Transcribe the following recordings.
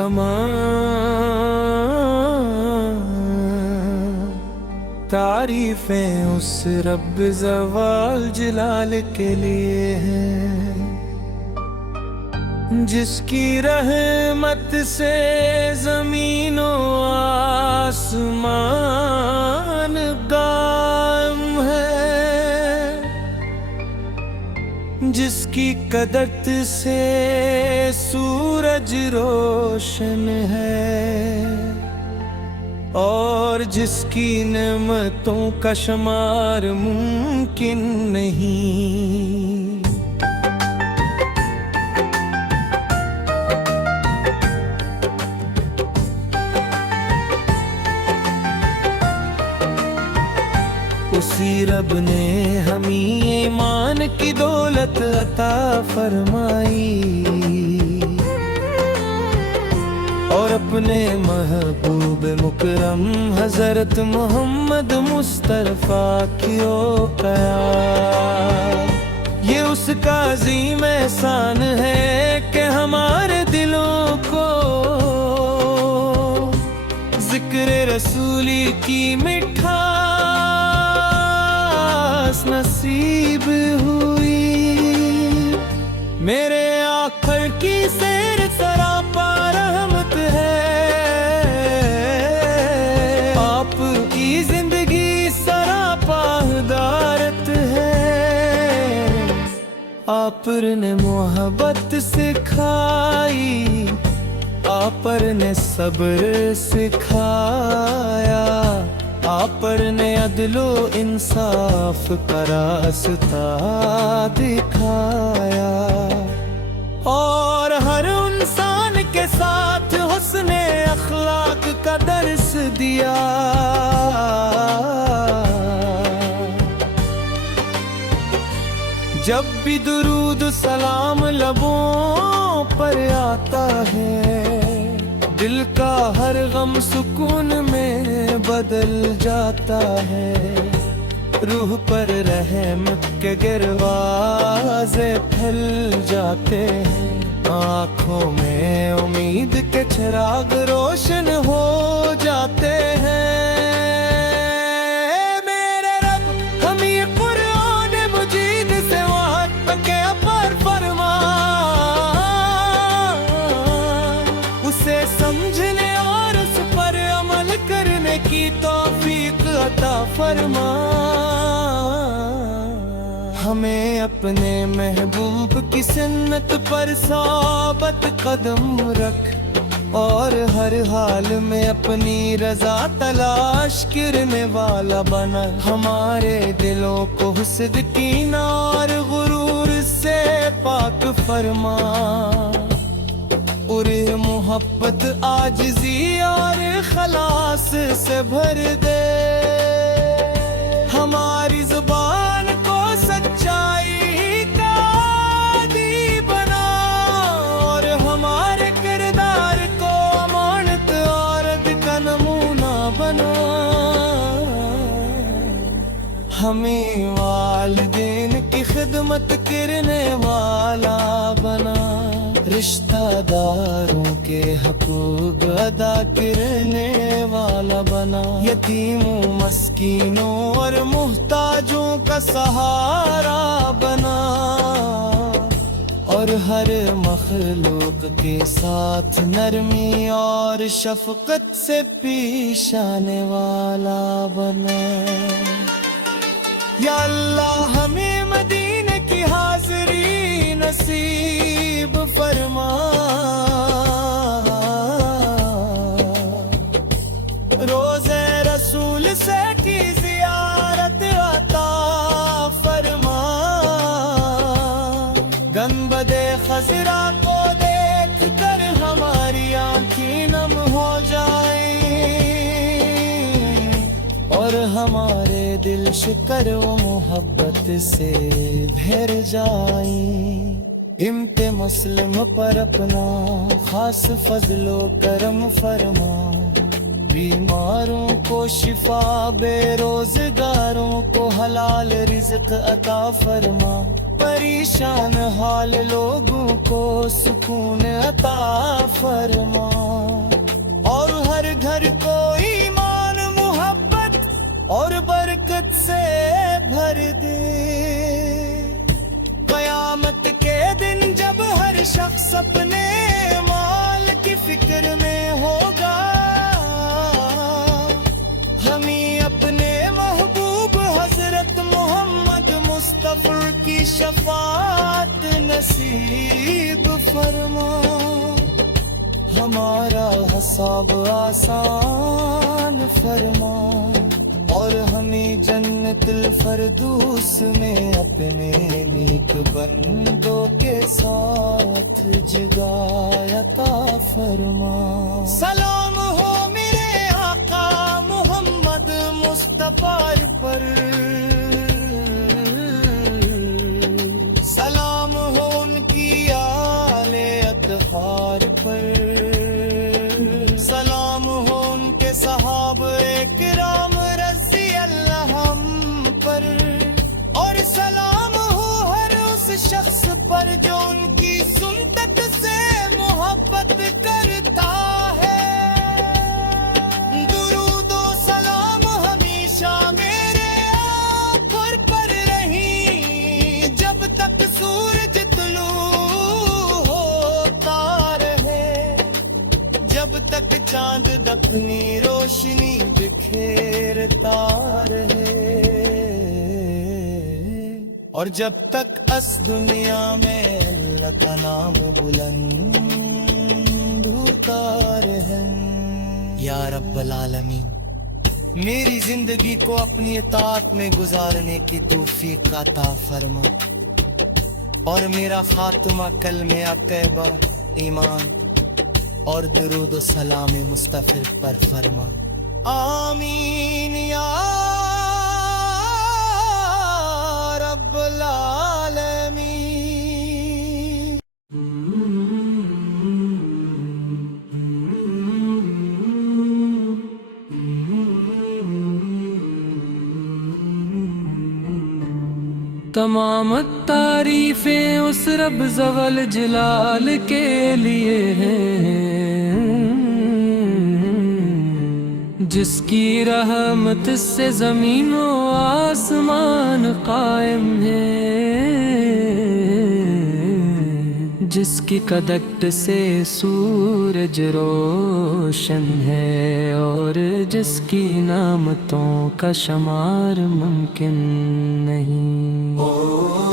समा तारीफें उस रब ज़वाल जलाल के लिए हैं, जिसकी रहमत से ज़मीनों आसमान कायम है, जिसकी कदरत से सूरज रोशन है, और जिसकी नेमतों का शुमार मुमकिन नहीं। उसी रब ने हमें ईमान की दौलत अता फरमाई, और अपने महबूब मुकरम हजरत मोहम्मद मुस्तफा की कया। ये उसका अजीम एहसान है कि हमारे दिलों को जिक्र रसूली की मिठास नसीब हुई। मेरे आखिर की सैर सरापा रहमत है, आपकी जिंदगी सरापा हिदायत है। आपने मोहब्बत सिखाई, आपने सब्र सिखाया, आपने अदलो इंसाफ का रास्ता दिखाया, और हर इंसान के साथ हुस्ने अखलाक का दर्स दिया। जब भी दुरूद सलाम लबों पर आता है, दिल का हर गम सुकून में बदल जाता है। रूह पर रहम के गिरवाज़े फैल जाते हैं, आँखों में उम्मीद के चिराग रोशन हो जाते हैं। मेरे रब हमें कुरान मजीद से वहद के पर फरमा, उसे समझने और उस पर अमल करने की तौफीक अता फरमा। हमें अपने महबूब की सुन्नत पर साबित कदम रख, और हर हाल में अपनी रजा तलाश करने वाला बना। हमारे दिलों को हुस्द कीना और गुरूर से पाक फरमा, और मोहब्बत आजिज़ी और खलास से भर दे। हमारी जुबान को सच्चाई का दी बना, और हमारे किरदार को अमानत औरत का नमूना बना। हमें वालिदैन की खिदमत करने वाला बना, रिश्तेदारों के हकूक़ अदा करने वाला बना। यतीमों मस्कीनों और मुहताजों का सहारा बना, और हर मखलूक के साथ नरमी और शफकत से पेश आने वाला बना। या अल्लाह हमें मदीने की हाज़री नसीब फरमा, रोज़े रसूल से की ज़ियारत अता फरमा। गंबदे खज़रा को देख कर हमारी आँखें नम हो जाएं, और हमारे दिल शिकर व मोहब्बत से भर जाएं। इम्ते मुस्लिम पर अपना खास फजलो करम फरमा, बीमारों को शिफा, बेरोजगारों को हलाल रिज़्क़ अता फरमा। परेशान हाल लोगों को सुकून अता फरमा। से भर दे। कयामत के दिन जब हर शख्स अपने माल की फिक्र में होगा, हम ही अपने महबूब हजरत मोहम्मद मुस्तफा की शफाअत नसीब फरमा। हमारा हिसाब आसान फरमा और हमें जन्नतुल फरदौस में अपने नेक बंदों के साथ जगह अता फरमा। सलाम हो मेरे आका मोहम्मद मुस्तफा पर, सलाम हो उनकी आले अतहार पर, सलाम हो उनके सहाबे किराम रज़ी अल्लाह हम पर, और सलाम हो हर उस शख्स पर जो उनकी सुन्नत से मोहब्बत करता है। दुरूद व सलाम हमेशा मेरे आँखों पर रही, जब तक सूरज तुलू होता रहे, जब तक चांद अपनी रोशनी बिखेरता रहे, और जब तक इस दुनिया में अल्लाह का नाम बुलंद होता रहे। या रब्बल आलमीन, मेरी जिंदगी को अपनी इताअत में गुजारने की तौफीक अता फरमा, और मेरा खात्मा कलमे तैयबा ईमान और दुरूद व सलाम मुस्तफा पर फरमा। आमीन या रब्बल आलमीन। तमाम तारीफें उस रब ज़वल जलाल के लिए हैं, जिसकी रहमत से ज़मीन व आसमान कायम है, जिसकी कदट से सूरज रोशन है, और जिसकी नामतों का शमार मुमकिन नहीं।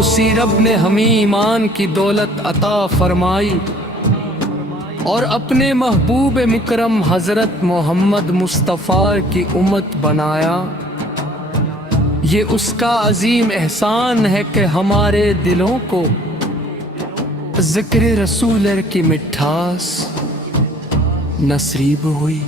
उसी रब ने हमें ईमान की दौलत अता फरमाई और अपने महबूब मुकरम हजरत मोहम्मद मुस्तफ़ा की उम्मत बनाया। ये उसका अजीम एहसान है कि हमारे दिलों को ज़िक्र रसूल की मिठास नसीब हुई।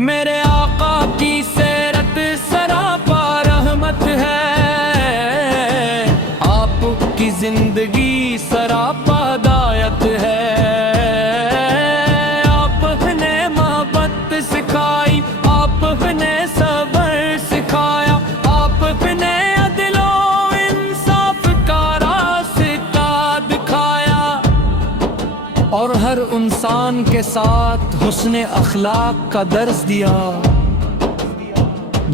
मेरे आका की सीरत सरापा रहमत है, आपकी जिंदगी सरापा दायत है। आपने मोहब्बत सिखाई, आपने सब्र सिखाया, आपने अदल व इंसाफ का रास्ता दिखाया, और हर इंसान के साथ हुस्न अखलाक का दर्स दिया।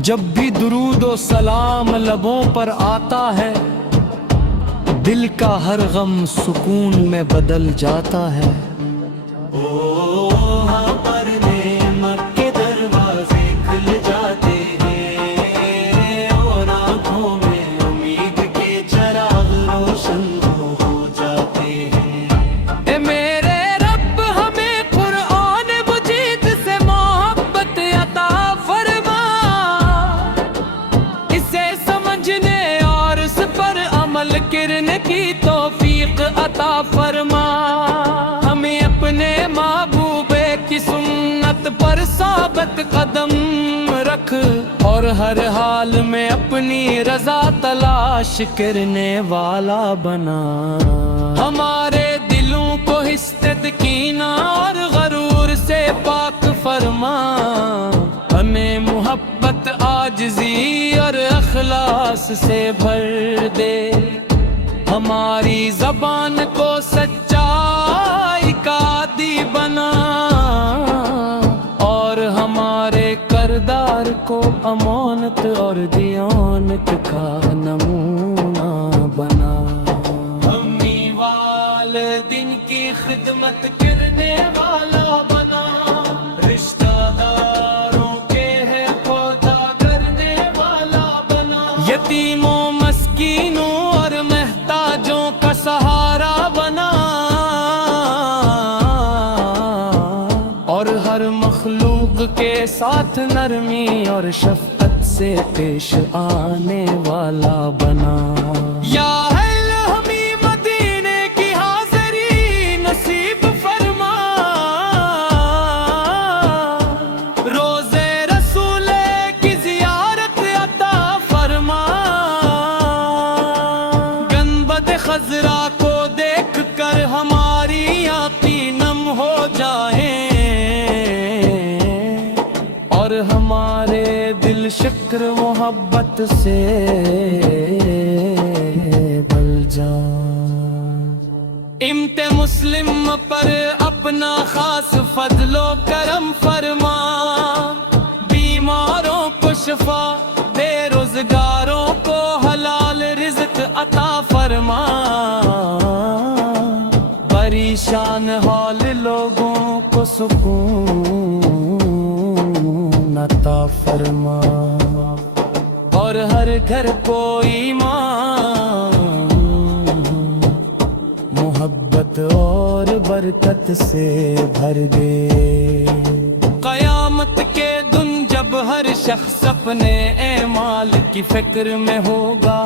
जब भी दुरूद व सलाम लबों पर आता है, दिल का हर गम सुकून में बदल जाता है। वहाँ पर नेमत के दरवाजे खुल जाते हैं, और आँखों में उम्मीद के चिराग रोशन हो जाते हैं। ए मेरे रब हमें कुरान मजीद से मोहब्बत अता फरमा, इसे समझने और इस पर अमल करने की तौफीक अता फरमा। हमें अपने महबूबे की सुन्नत पर साबित कदम रख, और हर हाल में अपनी रजा तलाश करने वाला बना। हमारे दिलों को हिस्सत कीना और गरूर से पाक फरमा। हमें मोहब्बत आजिज़ी और अखलास से भर दे। हमारी ज़बान को सच्चाई का दी बना, और हमारे करदार को امانت اور دیانت کا نمونہ بنا۔ امی والدین کی خدمت کرنے والا بنا، رشتہ داروں کے ہے خدا کرنے والا بنا، یتیموں مسکینوں اور محتاجوں کا سہارا بنا، اور ہر مخلوق کے ساتھ نرمی اور شفقت سے پیش آنے والا بنا۔ یا اہل ہمی مدینے کی حاضری نصیب فرما، روزے رسول کی زیارت عطا فرما، گنبد خضرا کو دیکھ کر ہماری آنکھیں نم ہو جائیں، اور ہمارے دل شکر محبت سے بھر جائیں۔ امت مسلم پر اپنا خاص فضل و کرم فرما، بیماروں کو شفا، بے روزگاروں کو حلال رزق عطا فرما، پریشان حال لوگوں کو سکون عطا فرما، اور ہر گھر کو ایمان، محبت اور برکت سے بھر دے۔ قیامت کے دن جب ہر شخص اپنے اعمال کی فکر میں ہوگا،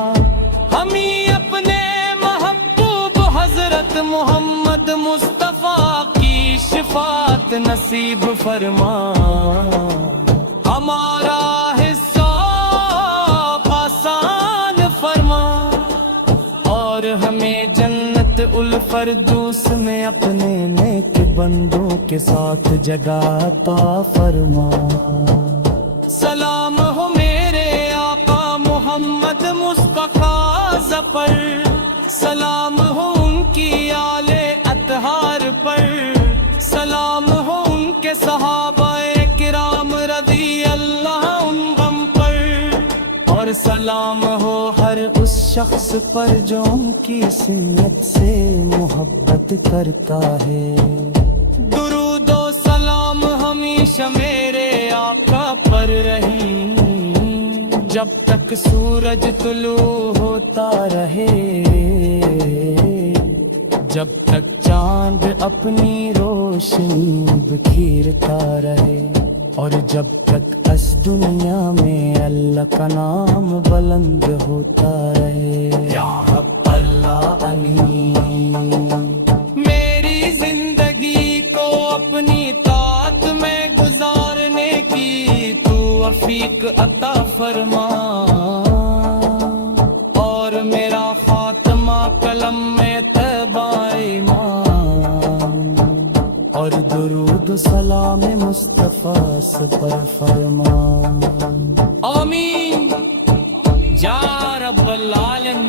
ہمیں اپنے محبوب حضرت محمد مصطفیٰ کی شفاعت نصیب فرما، ہمارا حصہ آسان فرما، اور ہمیں جنت الفردوس میں اپنے نیک بندوں کے ساتھ جگہ عطا فرما۔ سلام ہو میرے آقا محمد مصطفیٰ پر، سلام ہو ان کی آل اطہار پر، سلام ہو ان کے صحابہ کرام رضی اللہ عنہم پر، اور سلام ہو ہر اس شخص پر جو ان کی سنت سے محبت کرتا ہے۔ درود و سلام ہمیشہ میرے آقا پر رہیں، جب تک سورج طلوع ہوتا رہے، جب تک چاند اپنی روشنی بکھیرتا رہے، اور جب تک اس دنیا میں اللہ کا نام بلند ہوتا رہے۔ یا رب اللہ علی، میری زندگی کو اپنی طاعت میں گزارنے کی تو توفیق عطا فرما، اور میرا خاتمہ قلم میں طیبہ ایمان، اور درود و سلام مصطفیٰ پر فرما۔ آمین یا رب العالمین۔